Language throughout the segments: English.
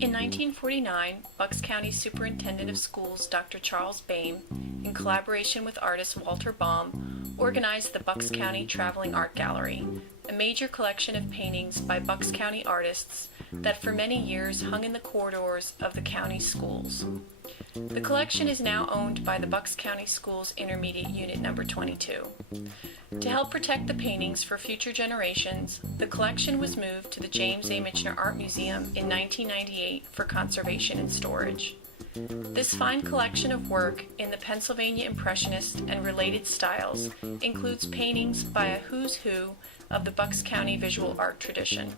In 1949, Bucks County Superintendent of Schools Dr. Charles Boehm, in collaboration with artist Walter Baum, organized the Bucks County Traveling Art Gallery, a major collection of paintings by Bucks County artists that for many years hung in the corridors of the county schools. The collection is now owned by the Bucks County Schools Intermediate Unit Number 22. To help protect the paintings for future generations, the collection was moved to the James A. Michener Art Museum in 1998 for conservation and storage. This fine collection of work in the Pennsylvania Impressionist and related styles includes paintings by a who's who of the Bucks County visual art tradition.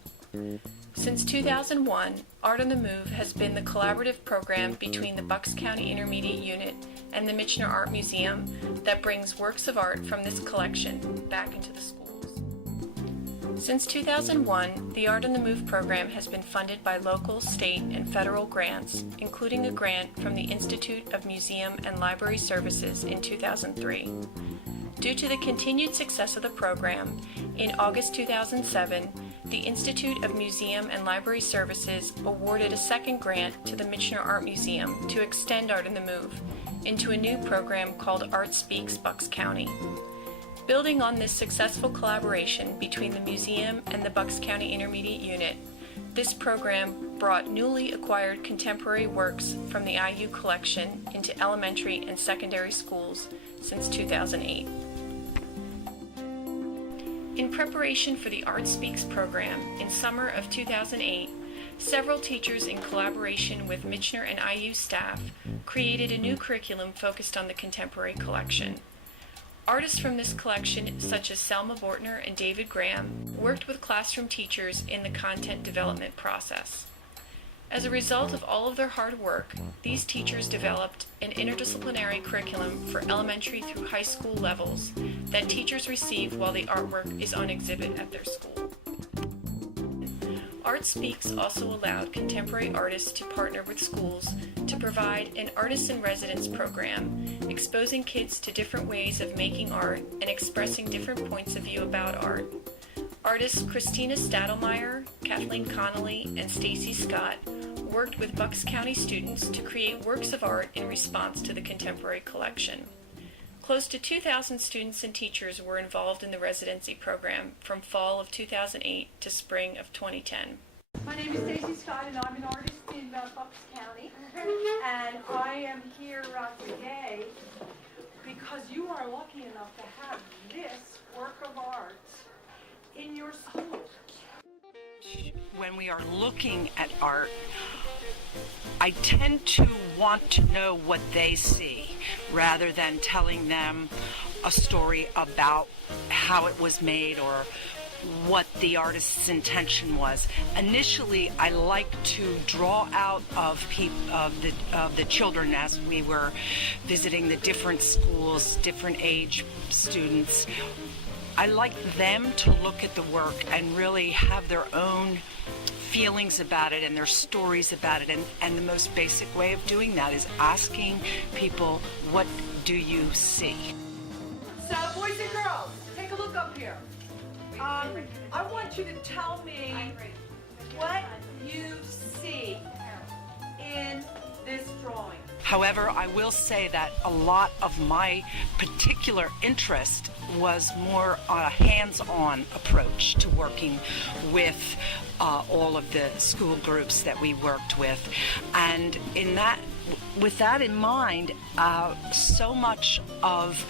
Since 2001, Art on the Move has been the collaborative program between the Bucks County Intermediate Unit and the Michener Art Museum that brings works of art from this collection back into the schools. Since 2001, the Art on the Move program has been funded by local, state, and federal grants, including a grant from the Institute of Museum and Library Services in 2003. Due to the continued success of the program, in August 2007, the Institute of Museum and Library Services awarded a second grant to the Michener Art Museum to extend Art on the Move into a new program called Art Speaks Bucks County. Building on this successful collaboration between the museum and the Bucks County Intermediate Unit, this program brought newly acquired contemporary works from the IU collection into elementary and secondary schools since 2008. In preparation for the Art Speaks program in summer of 2008, several teachers in collaboration with Michener and IU staff created a new curriculum focused on the contemporary collection. Artists from this collection, such as Selma Bortner and David Graham, worked with classroom teachers in the content development process. As a result of all of their hard work, these teachers developed an interdisciplinary curriculum for elementary through high school levels that teachers receive while the artwork is on exhibit at their school. Art Speaks also allowed contemporary artists to partner with schools to provide an Artists in Residence program, exposing kids to different ways of making art and expressing different points of view about art. Artists Christina Stadelmeyer, Kathleen Connolly, and Stacy Scott worked with Bucks County students to create works of art in response to the contemporary collection. Close to 2,000 students and teachers were involved in the residency program from fall of 2008 to spring of 2010. My name is Stacy Scott and I'm an artist in Bucks County, and I am here today because you are lucky enough to have this work of art in your school. When we are looking at art, I tend to want to know what they see rather than telling them a story about how it was made or what the artist's intention was. Initially, I like to draw out of the children as we were visiting the different schools, different age students. I like them to look at the work and really have their own feelings about it and their stories about it. And the most basic way of doing that is asking people, what do you see? So, boys and girls, take a look up here. I want you to tell me what you see in this drawing. However, I will say that a lot of my particular interest was more a hands-on approach to working with all of the school groups that we worked with. And with that in mind, so much of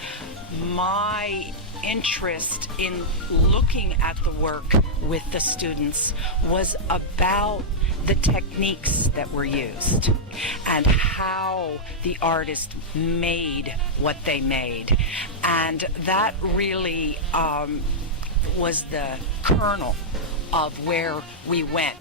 my interest in looking at the work with the students was about the techniques that were used and how the artist made what they made. And that really was the kernel of where we went.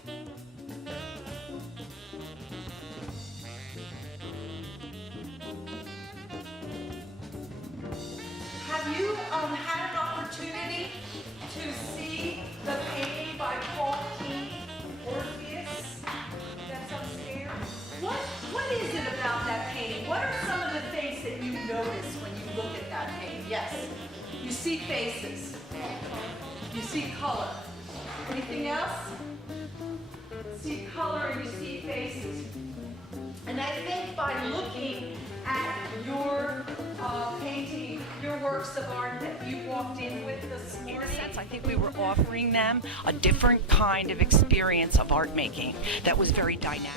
see faces. You see color. Anything else? See color and you see faces. And I think by looking at your painting, your works of art that you walked in with this morning. In a sense, I think we were offering them a different kind of experience of art making that was very dynamic.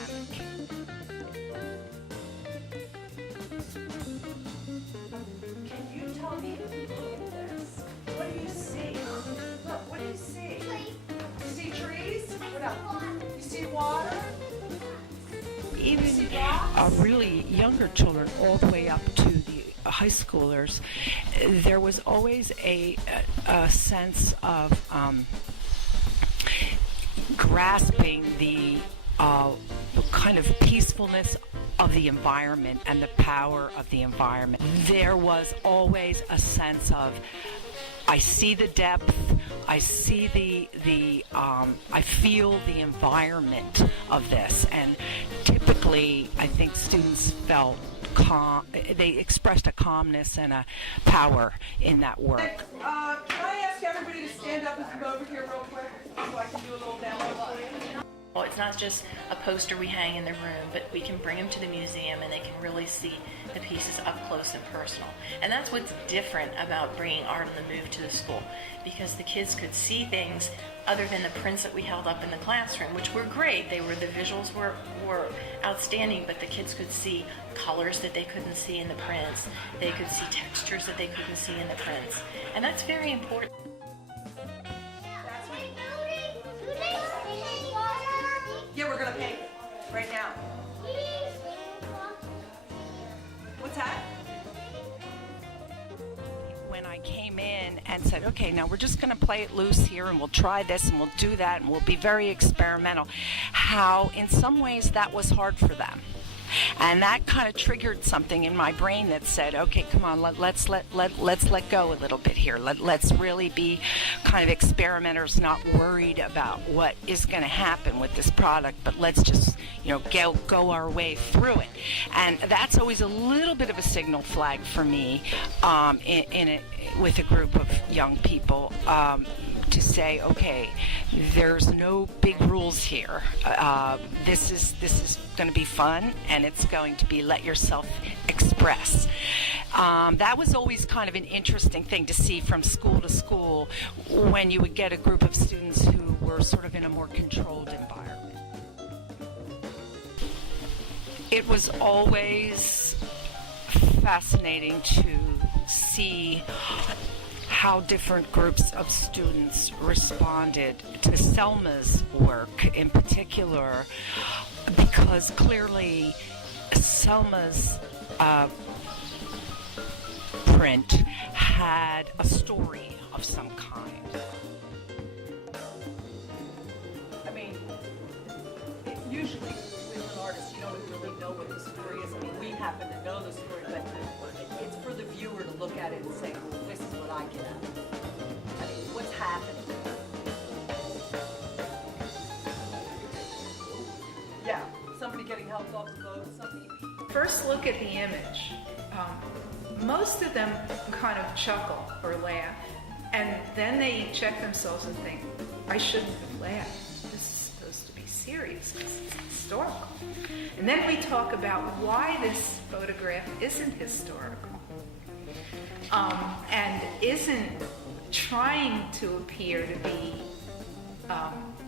Can you tell me, look at this, what do you see? Look, what do you see? You see trees? What else? You see water? Even really younger children, all the way up to the high schoolers, there was always a sense of grasping the kind of peacefulness of the environment and the power of the environment. There was always a sense of, I see the depth, I see I feel the environment of this, and typically I think students felt calm, they expressed a calmness and a power in that work. Can I ask everybody to stand up and come over here real quick so I can do a little demo for you? Well, it's not just a poster we hang in the room, but we can bring them to the museum and they can really see the pieces up close and personal. And that's what's different about bringing Art on the Move to the school, because the kids could see things other than the prints that we held up in the classroom, which were great. The visuals were outstanding, but the kids could see colors that they couldn't see in the prints. They could see textures that they couldn't see in the prints. And that's very important. Yeah, we're gonna paint right now. What's that? When I came in and said, okay, now we're just going to play it loose here and we'll try this and we'll do that and we'll be very experimental, how in some ways that was hard for them. And that kind of triggered something in my brain that said, okay, come on, let's let go a little bit here. Let's really be kind of experimenters, not worried about what is going to happen with this product, but let's just, go our way through it. And that's always a little bit of a signal flag for me with a group of young people. To say, okay, there's no big rules here. This is going to be fun, and it's going to be let yourself express. That was always kind of an interesting thing to see from school to school when you would get a group of students who were sort of in a more controlled environment. It was always fascinating to see how different groups of students responded to Selma's work in particular, because clearly Selma's print had a story of some kind. I mean, usually with an artist, you don't really know what the story is. I mean, we happen to know the story, but it's for the viewer to look at it and say, well, this is what I get out of it. I mean, what's happening? Yeah, somebody getting helped off the boat, somebody. First look at the image. Most of them kind of chuckle or laugh, and then they check themselves and think, I shouldn't have laughed. This is supposed to be serious. This is historical. And then we talk about why this photograph isn't historical and isn't trying to appear to be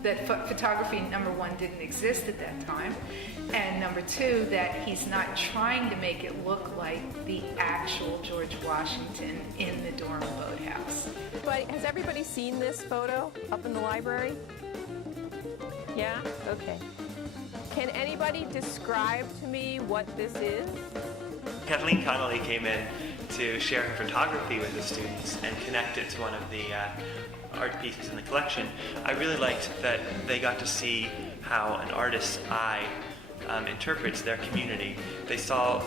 that photography, number one, didn't exist at that time, and number two, that he's not trying to make it look like the actual George Washington in the dorm boathouse. But has everybody seen this photo up in the library? Yeah? Okay. Can anybody describe to me what this is? Kathleen Connolly came in to share her photography with the students and connect it to one of the art pieces in the collection. I really liked that they got to see how an artist's eye interprets their community. They saw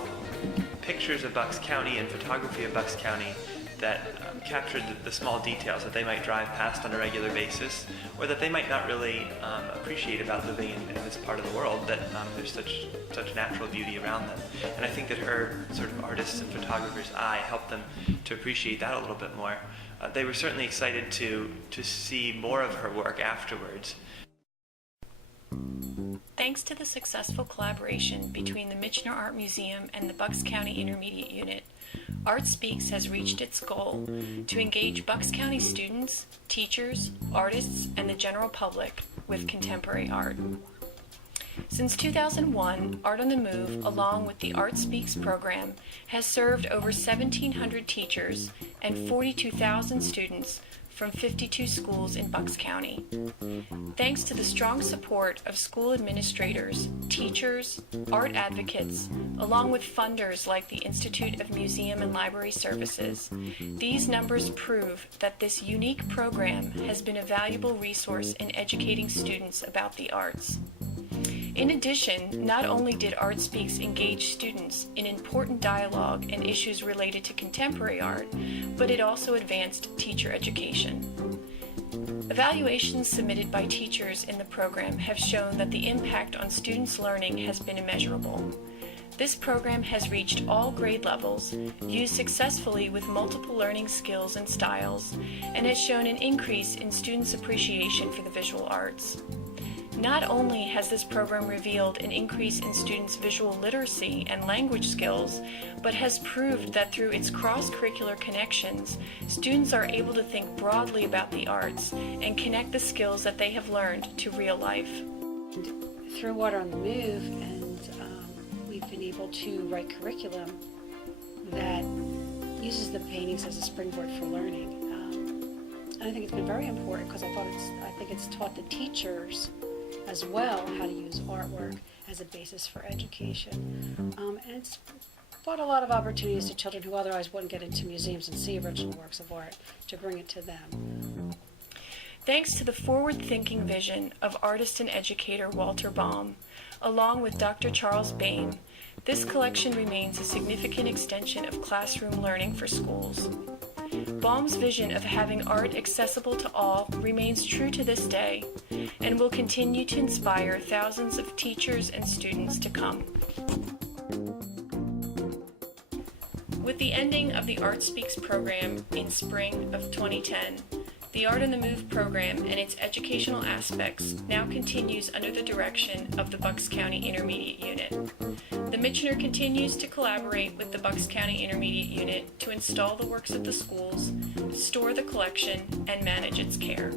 pictures of Bucks County and photography of Bucks County that captured the small details that they might drive past on a regular basis, or that they might not really appreciate about living in this part of the world, that there's such natural beauty around them. And I think that her sort of artist and photographer's eye helped them to appreciate that a little bit more. they were certainly excited to see more of her work afterwards. Thanks to the successful collaboration between the Michener Art Museum and the Bucks County Intermediate Unit, ArtSpeaks has reached its goal to engage Bucks County students, teachers, artists, and the general public with contemporary art. Since 2001, Art on the Move, along with the ArtSpeaks program, has served over 1,700 teachers and 42,000 students from 52 schools in Bucks County. Thanks to the strong support of school administrators, teachers, art advocates, along with funders like the Institute of Museum and Library Services, these numbers prove that this unique program has been a valuable resource in educating students about the arts. In addition, not only did ArtSpeaks engage students in important dialogue and issues related to contemporary art, but it also advanced teacher education. Evaluations submitted by teachers in the program have shown that the impact on students' learning has been immeasurable. This program has reached all grade levels, used successfully with multiple learning skills and styles, and has shown an increase in students' appreciation for the visual arts. Not only has this program revealed an increase in students' visual literacy and language skills, but has proved that through its cross-curricular connections, students are able to think broadly about the arts and connect the skills that they have learned to real life. Through Art on the Move, and we've been able to write curriculum that uses the paintings as a springboard for learning. And I think it's been very important because I think it's taught the teachers as well how to use artwork as a basis for education. And it's brought a lot of opportunities to children who otherwise wouldn't get into museums and see original works of art, to bring it to them. Thanks to the forward-thinking vision of artist and educator Walter Baum, along with Dr. Charles Bain, this collection remains a significant extension of classroom learning for schools. Baum's vision of having art accessible to all remains true to this day and will continue to inspire thousands of teachers and students to come. With the ending of the ArtSpeaks program in spring of 2010, the Art on the Move program and its educational aspects now continues under the direction of the Bucks County Intermediate Unit. The Michener continues to collaborate with the Bucks County Intermediate Unit to install the works at the schools, store the collection, and manage its care.